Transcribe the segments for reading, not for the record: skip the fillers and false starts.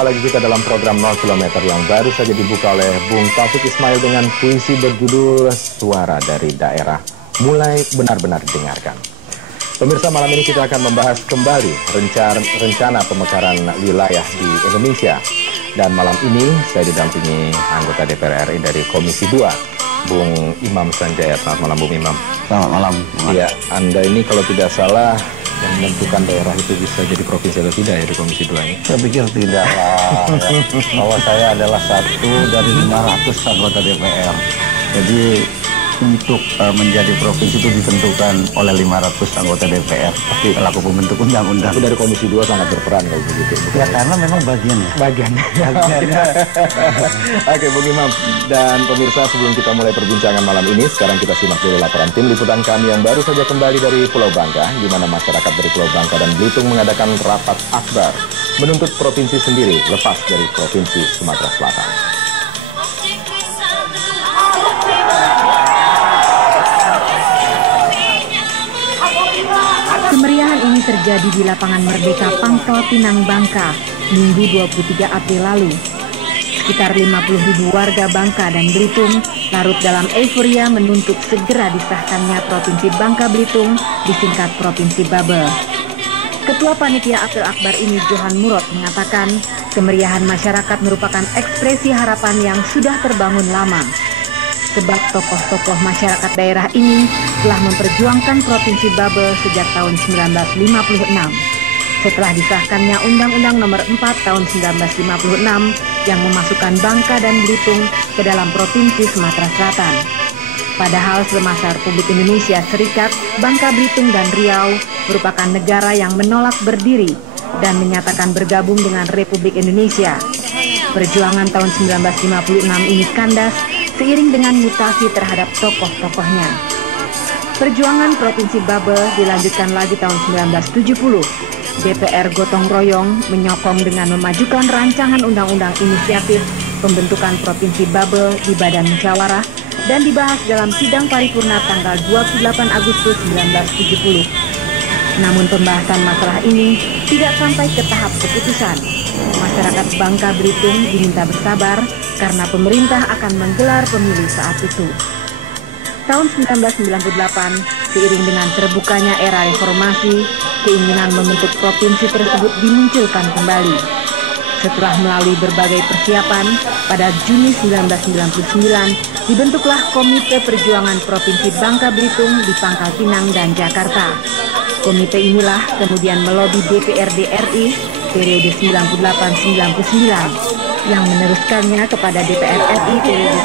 Jumpa lagi kita dalam program 0 km yang baru saja dibuka oleh Bung Taufik Ismail dengan puisi berjudul Suara dari Daerah Mulai Benar-benar Didengarkan. Pemirsa, malam ini kita akan membahas kembali rencana pemekaran wilayah di Indonesia. Dan malam ini saya didampingi anggota DPR RI dari Komisi 2, Bung Imam Sanjaya. Selamat malam, Bung Imam. Selamat malam. Iya, Anda ini kalau tidak salah yang menentukan daerah itu bisa jadi provinsi atau tidak ya di Komisi 2 ini? Saya pikir tidak lah. Bahwa saya adalah satu dari 500 anggota DPR. Jadi untuk menjadi provinsi itu ditentukan oleh 500 anggota DPR. Tapi pelaku pembentuk undang-undang. Tapi dari Komisi 2 sangat berperan kalau begitu. Ya karena memang bagiannya. Bagiannya. Oke, Bung Imam dan pemirsa, sebelum kita mulai perbincangan malam ini, sekarang kita simak dulu laporan tim liputan kami yang baru saja kembali dari Pulau Bangka, di mana masyarakat dari Pulau Bangka dan Belitung mengadakan rapat akbar menuntut provinsi sendiri lepas dari Provinsi Sumatera Selatan. Kemeriahan ini terjadi di lapangan Merdeka Pangkal Pinang, Bangka, Minggu 23 April lalu. Sekitar 50.000 warga Bangka dan Belitung larut dalam euforia menuntut segera disahkannya Provinsi Bangka Belitung, disingkat Provinsi Babel. Ketua Panitia Apel Akbar ini, Johan Murad, mengatakan kemeriahan masyarakat merupakan ekspresi harapan yang sudah terbangun lama. Sebab tokoh-tokoh masyarakat daerah ini telah memperjuangkan Provinsi Babel sejak tahun 1956. Setelah disahkannya Undang-Undang Nomor 4 Tahun 1956 yang memasukkan Bangka dan Belitung ke dalam Provinsi Sumatera Selatan. Padahal semasa Republik Indonesia Serikat, Bangka, Belitung, dan Riau merupakan negara yang menolak berdiri dan menyatakan bergabung dengan Republik Indonesia. Perjuangan tahun 1956 ini kandas seiring dengan mutasi terhadap tokoh-tokohnya. Perjuangan Provinsi Babel dilanjutkan lagi tahun 1970. DPR gotong royong menyokong dengan memajukan rancangan undang-undang inisiatif pembentukan Provinsi Babel di Badan Musyawarah dan dibahas dalam sidang paripurna tanggal 28 Agustus 1970. Namun pembahasan masalah ini tidak sampai ke tahap keputusan. Masyarakat Bangka Belitung diminta bersabar karena pemerintah akan menggelar pemilu saat itu. Tahun 1998, seiring dengan terbukanya era reformasi, keinginan membentuk provinsi tersebut dimunculkan kembali. Setelah melalui berbagai persiapan, pada Juni 1999 dibentuklah Komite Perjuangan Provinsi Bangka Belitung di Pangkal Pinang dan Jakarta. Komite inilah kemudian melobi DPRD RI periode 98-99 yang meneruskannya kepada DPR RI periode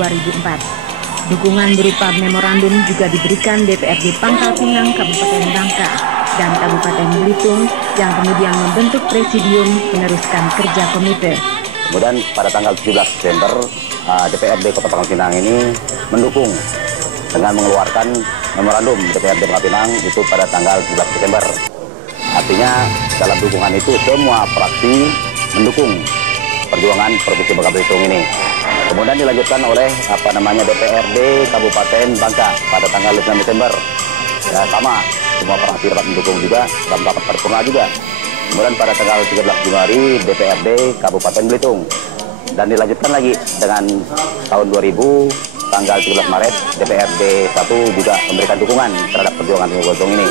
1999-2004. Dukungan berupa memorandum juga diberikan DPRD Pangkal Pinang, Kabupaten Bangka, dan Kabupaten Belitung yang kemudian membentuk presidium meneruskan kerja komite. Kemudian pada tanggal 17 Desember, DPRD Kota Pangkal Pinang ini mendukung dengan mengeluarkan memorandum DPRD Pangkal Pinang itu pada tanggal 17 Desember. Artinya dalam dukungan itu semua fraksi mendukung perjuangan Provinsi Bangka Belitung ini. Kemudian dilanjutkan oleh DPRD Kabupaten Bangka pada tanggal 9 Desember. Ya, sama, semua fraksi dapat mendukung juga dalam rapat paripurna juga. Kemudian pada tanggal 13 Januari DPRD Kabupaten Belitung. Dan dilanjutkan lagi dengan tahun 2000 tanggal 13 Maret DPRD 1 juga memberikan dukungan terhadap perjuangan Gotong ini.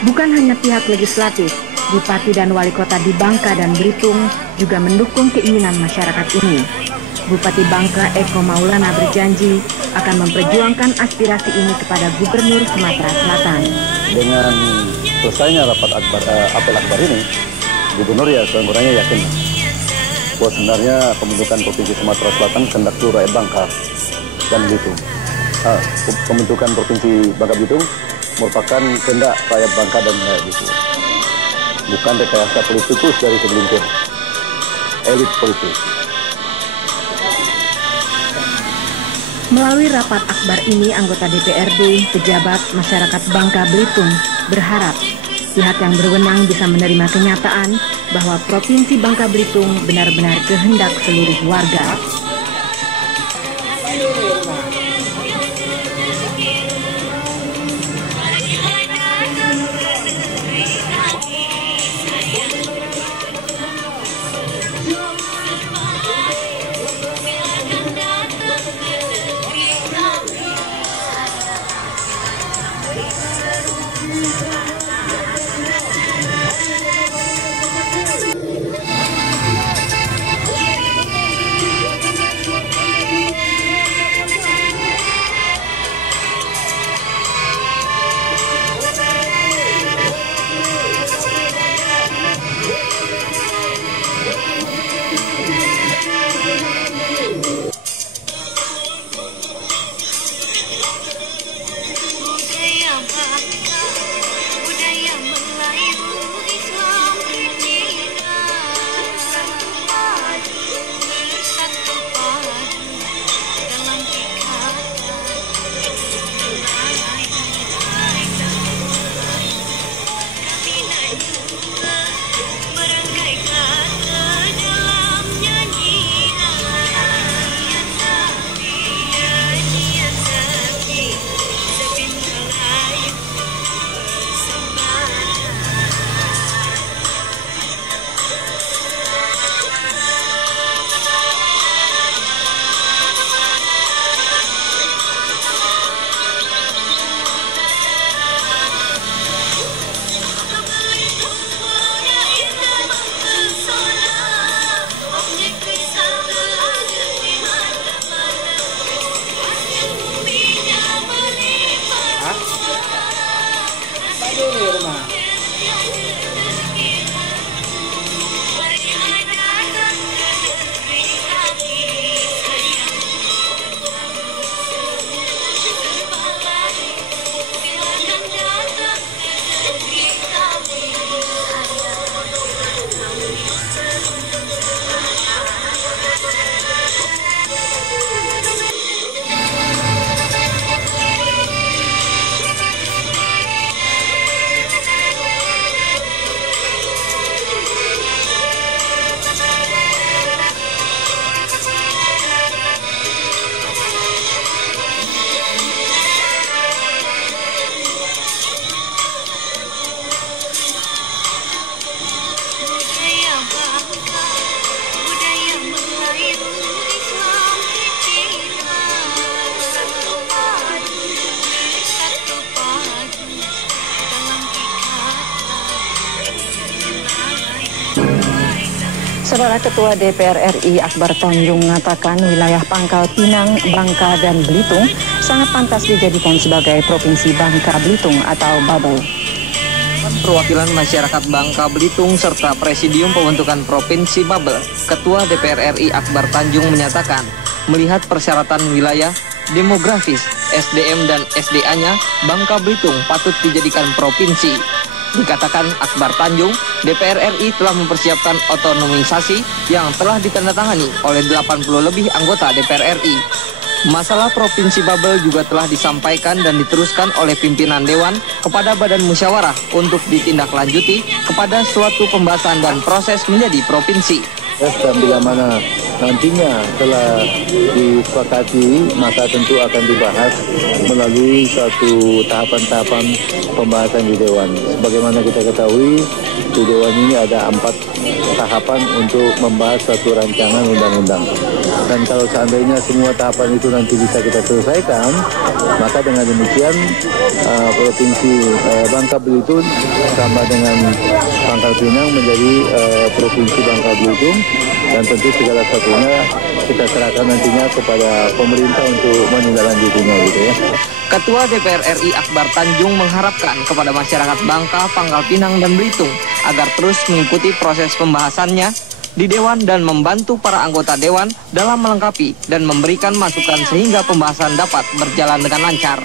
Bukan hanya pihak legislatif, Bupati dan Wali Kota di Bangka dan Belitung juga mendukung keinginan masyarakat ini. Bupati Bangka Eko Maulana berjanji akan memperjuangkan aspirasi ini kepada Gubernur Sumatera Selatan. Dengan selesainya rapat apel akbar ini, Gubernur ya sekurang-kurangnya yakin bahwa sebenarnya pembentukan Provinsi Sumatera Selatan kehendak seluruh rakyat Bangka dan Belitung. Pembentukan Provinsi Bangka Belitung merupakan kehendak rakyat Bangka dan rakyat Belitung. Bukan rekayasa politikus dari segelintir elit politik. Melalui rapat akbar ini, anggota DPRD, pejabat, masyarakat Bangka Belitung berharap pihak yang berwenang bisa menerima kenyataan bahwa Provinsi Bangka Belitung benar-benar kehendak seluruh warga. Saudara Ketua DPR RI Akbar Tanjung mengatakan wilayah Pangkal Pinang, Bangka, dan Belitung sangat pantas dijadikan sebagai Provinsi Bangka Belitung atau Bubble. Perwakilan masyarakat Bangka Belitung serta Presidium Pembentukan Provinsi Bubble, Ketua DPR RI Akbar Tanjung menyatakan melihat persyaratan wilayah, demografis, SDM dan SDA-nya, Bangka Belitung patut dijadikan provinsi. Dikatakan Akbar Tanjung, DPR RI telah mempersiapkan otonomisasi yang telah ditandatangani oleh 80 lebih anggota DPR RI. Masalah Provinsi Bubble juga telah disampaikan dan diteruskan oleh pimpinan Dewan kepada Badan Musyawarah untuk ditindaklanjuti kepada suatu pembahasan dan proses menjadi provinsi. Dan bila mana nantinya telah disepakati, maka tentu akan dibahas melalui suatu tahapan-tahapan pembahasan di Dewan. Sebagaimana kita ketahui, di Dewan ini ada 4 tahapan untuk membahas suatu rancangan undang-undang. Dan kalau seandainya semua tahapan itu nanti bisa kita selesaikan, maka dengan demikian Provinsi Bangka Belitung sama dengan Pangkal Pinang menjadi Provinsi Bangka Belitung, dan tentu segala satunya kita serahkan nantinya kepada pemerintah untuk menindaklanjutinya gitu ya. Ketua DPR RI Akbar Tanjung mengharapkan kepada masyarakat Bangka, Pangkal Pinang, dan Belitung agar terus mengikuti proses pembahasannya di Dewan dan membantu para anggota Dewan dalam melengkapi dan memberikan masukan sehingga pembahasan dapat berjalan dengan lancar.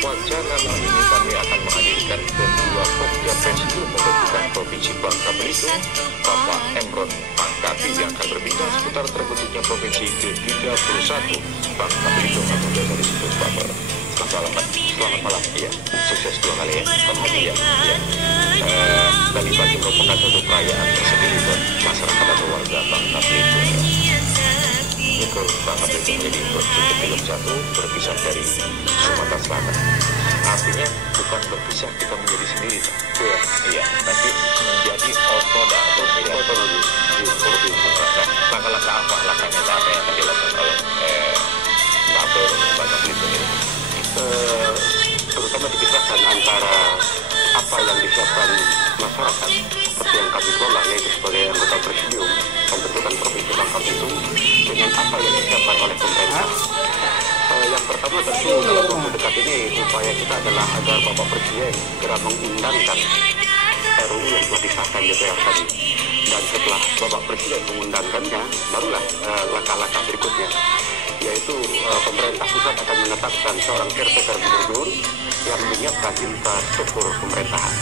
Wacana ini kami akan menghadirkan Ketua Pokja Presidium Pembentukan Provinsi Bangka Belitung, Bapak Emron Pangkapi, yang akan berbincang seputar terbentuknya Provinsi ke-31 Bangka Belitung atau biasa disebut Baper. Selamat malam, ya. Sukses 2 kali ya. Iya. Tadi pagi merupakan suatu perayaan tersendiri buat masyarakat atau warga Bangka Belitung. Ini ke Bangka Belitung menjadi Provinsi ke-31 berpisah dari Sumatera Selatan. Artinya bukan berpisah kita menjadi sendiri, iya, tapi menjadi otonomi di Provinsi. Langkah-langkah apa? Langkahnya apa yang akan dilakukan oleh Bangka Belitung ini? Terutama dipisahkan antara apa yang disiapkan masyarakat seperti yang kami kelola, yaitu sebagai anggota Presidium Pembentukan Provinsi Bangka Belitung, dengan apa yang disiapkan oleh pemerintah. Yang pertama tentu dalam waktu dekat ini upaya kita adalah agar Bapak Presiden segera mengundangkan RUU yang telah disahkan DPR tadi. Dan setelah Bapak Presiden mengundangkannya, barulah langkah-langkah berikutnya, yaitu pemerintah pusat akan menetapkan seorang caretaker gubernur yang menyiapkan infrastruktur pemerintahan.